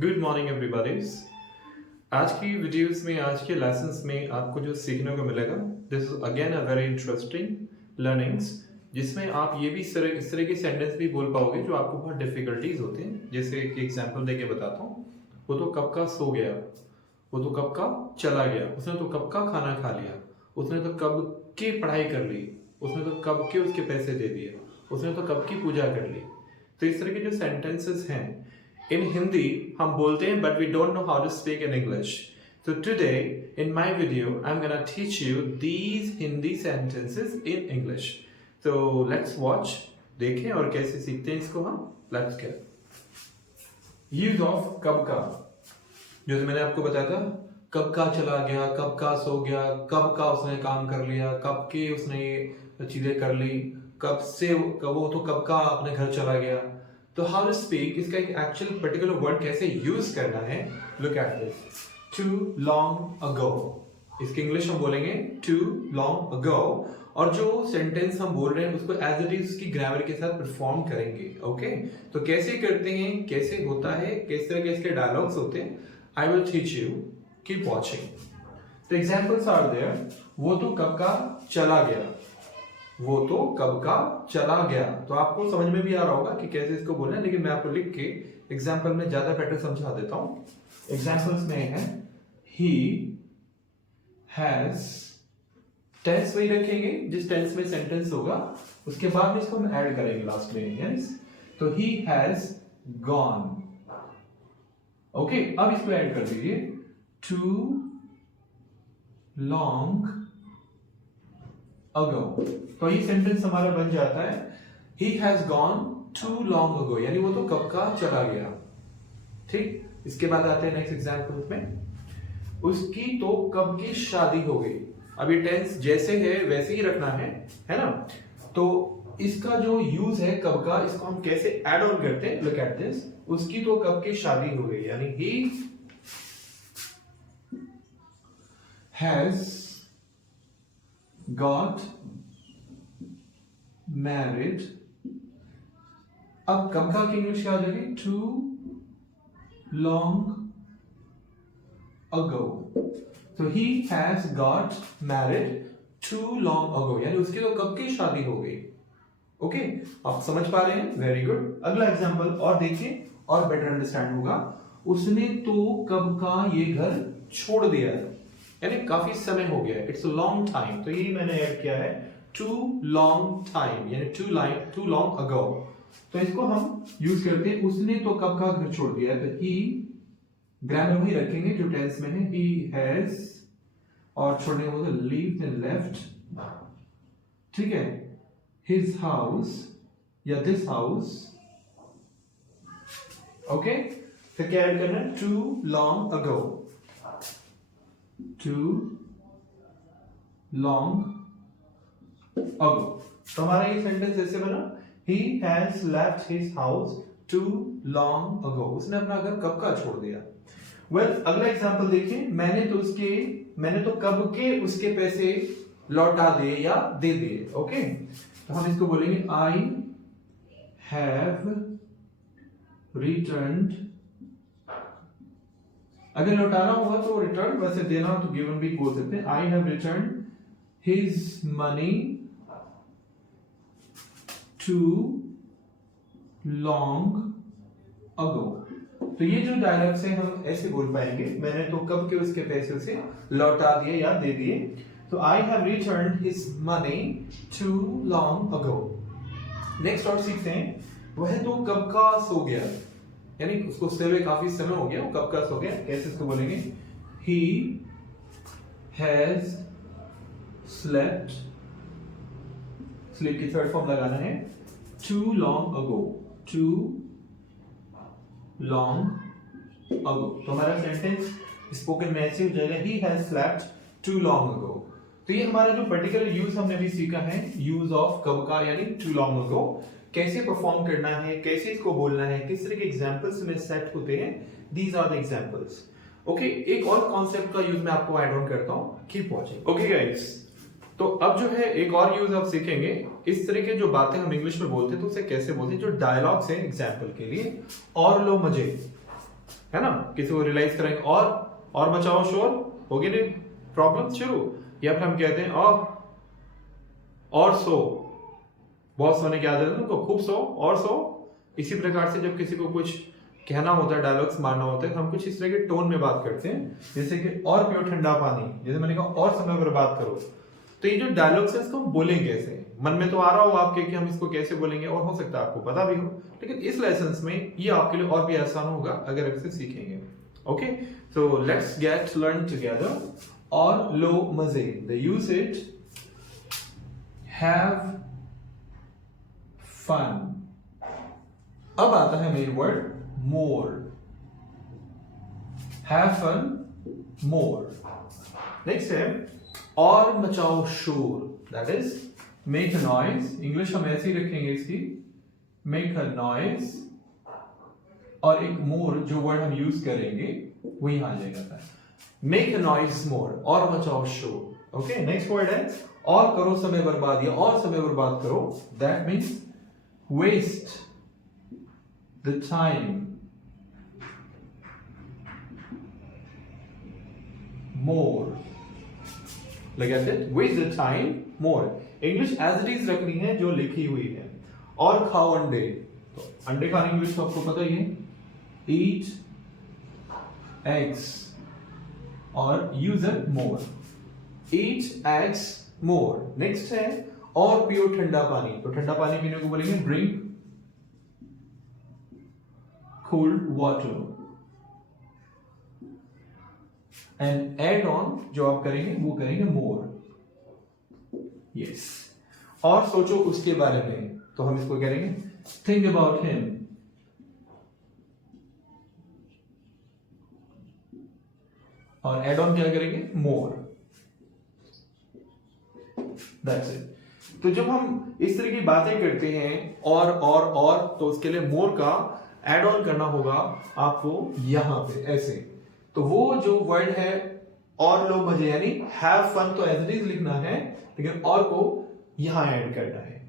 Good morning everybody. आज की videos में, आज के लेसन्स में आपको जो सीखने को मिलेगा, this is again a very interesting learnings, जिसमें आप ये भी इस तरह के सेंटेंस भी बोल पाओगे जो आपको बहुत डिफिकल्टीज होते हैं। जैसे एक एग्जांपल देके बताता हूँ। वो तो कब का सो गया, वो तो कब का चला गया, उसने तो कब का खाना खा लिया, उसने तो कब की पढ़ाई कर ली, उसने तो कब के उसके पैसे दे दिए, उसने तो कब की पूजा कर ली। तो इस तरह के जो सेंटेंसेस हैं इन हिंदी हम बोलते हैं, but we don't know how to speak in English. So today in my video I'm gonna teach you these Hindi sentences in English. So let's watch, देखें और कैसे सीखते हैं इसको हम। Let's get use of कब का। जो मैंने आपको बताया था, कब का चला गया, कब का सो गया, कब का उसने काम कर लिया, कब के उसने ये चीजें कर ली, कब से वो तो कब का अपने घर चला गया। तो हाउ टू स्पीक, इसका एक एक्चुअल पर्टिकुलर वर्ड कैसे यूज करना है। Look at this, too long ago. इसकी इंग्लिश हम बोलेंगे टू लॉन्ग अगो, और जो सेंटेंस हम बोल रहे हैं उसको एज इट इज उसकी ग्रामर के साथ परफॉर्म करेंगे। ओके, तो कैसे करते हैं, कैसे होता है, किस तरह के इसके डायलॉग्स होते हैं, I will teach you, keep watching. The examples are there. वो तो कब का चला गया, वो तो कब का चला गया। तो आपको समझ में भी आ रहा होगा कि कैसे इसको बोलना है, लेकिन मैं आपको लिख के एग्जाम्पल में ज्यादा बेटर समझा देता हूं। एग्जाम्पल्स में है ही हैज, टेंस वही रखेंगे जिस टेंस में सेंटेंस होगा, उसके बाद में इसको हम ऐड करेंगे लास्ट में। यस, तो ही हैज गॉन। ओके, अब इसको ऐड कर दीजिए, टू लॉन्ग अगो। तो ये सेंटेंस हमारा बन जाता है he has gone too long ago, यानी वो तो कब का चला गया। ठीक, इसके बाद आते हैं नेक्स्ट एग्जांपल में, उसकी तो कब की शादी हो गई। अब ये टेंस जैसे है वैसे ही रखना है ना। तो इसका जो यूज है कब का, इसको हम कैसे ऐड ऑन करते हैं। लुक एट दिस, उसकी तो कब की शादी हो गई, यानी he has got married। अब कब का की इंग्लिश क्या हो जाएगी, टू लॉन्ग अगो। तो he has got married too long ago, यानी उसकी तो कब की शादी हो गई। ओके, आप समझ पा रहे हैं, वेरी गुड। अगला एग्जांपल और देखिए, और बेटर अंडरस्टैंड होगा। उसने तो कब का ये घर छोड़ दिया है, यानी काफी समय हो गया है, इट्स अ लॉन्ग टाइम। तो ये मैंने ऐड किया है टू लॉन्ग टाइम, यानी टू लॉन्ग अगो। तो इसको हम यूज करते हैं, उसने तो कब का घर छोड़ दिया है। तो ही, ग्रामर वही रखेंगे जो टेंस में है, ही हैज, और छोड़ने को तो लीव एंड लेफ्ट। ठीक है, हिज हाउस या दिस हाउस। ओके, तो क्या ऐड करना है, too long ago, too long ago. तो हमारा ये सेंटेंस ऐसे बना, he has left his house too long ago। उसने अपना घर कब का छोड़ दिया। अगला एग्जांपल देखिए, मैंने तो कब के उसके पैसे लौटा दिए या दे दिए। ओके, तो हम इसको बोलेंगे I have returned। अगर लौटाना होगा तो रिटर्न, वैसे देना तो गिवन भी बोल सकते हैं। I have returned his money too long ago। तो ये जो डायलॉग्स है हम ऐसे बोल पाएंगे, मैंने तो कब के उसके पैसे उसे लौटा दिए या दे दिए। तो I have returned his money too long ago। Next और सीखते हैं, वह तो कब का सो गया, यानी उसको सोए हुए काफी समय हो गया, वो कब का सो गया। कैसे इसको बोलेंगे, he has slept, स्लीप की थर्ड फॉर्म लगाना है, too long ago, too long ago। तो हमारा सेंटेंस स्पोकन में ऐसे हो जाएगा, he has slept too long ago। तो ये हमारा जो पर्टिकुलर यूज हमने भी सीखा है, यूज ऑफ कब का यानी too long ago, कैसे परफॉर्म करना है, कैसे इसको बोलना है, किस तरह के एग्जांपल्स में सेट होते हैं। These are the examples. Okay, एक और कॉन्सेप्ट का यूज मैं आपको ऐड ऑन करता हूं, कीप वॉचिंग। ओके गाइस, तो अब जो है एक और यूज आप सीखेंगे, इस तरह के जो बातें हम इंग्लिश में बोलते हैं तो उसे कैसे बोलते हैं, जो डायलॉग्स हैं एग्जाम्पल के लिए। और लो मजे, है ना, किसी को रियलाइज कराएंगे और मचाओ शोर, होगी नहीं प्रॉब्लम शुरू। या फिर हम कहते हैं और सो, बहुत सोने की आदत है उनको, खूब सो और सो। इसी प्रकार से जब किसी को कुछ कहना होता है, डायलॉग्स मारना होता है, तो हम कुछ इस तरह के टोन में बात करते हैं, जैसे कि और पियो ठंडा पानी, जैसे मैंने कहा और समय बर्बाद करो। तो ये जो डायलॉग्स है इसको हम बोलेंगे कैसे, मन में तो आ रहा हो आपके कि हम इसको कैसे बोलेंगे, और हो सकता है आपको पता भी हो, लेकिन इस लेसन में ये आपके लिए और भी आसान होगा अगर इसे सीखेंगे। Okay, so let's get learn together. और लो मजे, the use it, have fun. अब आता है main word more, have fun more. Next है और मचाओ शोर, that is make a noise. English हम ऐसे ही रखेंगे इसकी, make a noise, और एक more जो वर्ड हम यूज करेंगे वो यहां आ जाएगा, make a noise more, और मचाओ शोर। ओके, नेक्स्ट वर्ड है और करो समय बर्बाद, या और समय बर्बाद करो, that means waste the time more, like I said, waste the time more. English as it is रखनी है जो लिखी हुई है। और खाओ अंडे, तो अंडे खाने की इंग्लिश तो आपको पता ही है, eat eggs, और use it more, eat eggs more. Next है और पियो ठंडा पानी, तो ठंडा पानी पीने को बोलेंगे drink cold water, and add on जो आप करेंगे वो करेंगे मोर। यस, और सोचो उसके बारे में, तो हम इसको करेंगे थिंक अबाउट हिम, और एड ऑन क्या करेंगे, मोर। That's it. तो जब हम इस तरह की बातें करते हैं और तो उसके लिए मोर का एड ऑन करना होगा आपको यहां पे ऐसे। तो वो जो वर्ड है और लो मजे, यानी हैव फन तो एज इट इज लिखना है, लेकिन और को यहां ऐड करना है।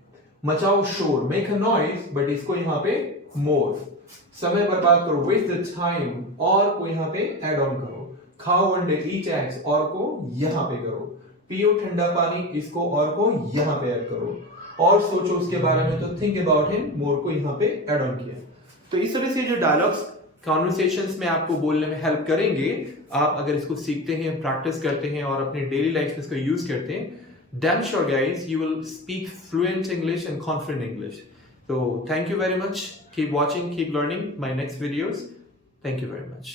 मचाओ शोर, मेक अ नॉइज, बट इसको यहां पे मोर। समय बर्बाद करो, वेस्ट द टाइम, और को यहां पे ऐड ऑन करो। खाओ अंडे, ईट एग्स, और को यहां पे करो। पियो ठंडा पानी, इसको और को यहां पे ऐड करो। और सोचो उसके बारे में, तो थिंक अबाउट हिम, मोर को यहां पे ऐड ऑन किया। तो इस तरह से जो डायलॉग्स कॉन्वर्सेशंस में आपको बोलने में हेल्प करेंगे, आप अगर इसको सीखते हैं, प्रैक्टिस करते हैं और अपनी डेली लाइफ में इसको यूज करते हैं, damn sure guys you will speak fluent English and confident English. So thank you very much, keep watching, keep learning my next videos. Thank you very much.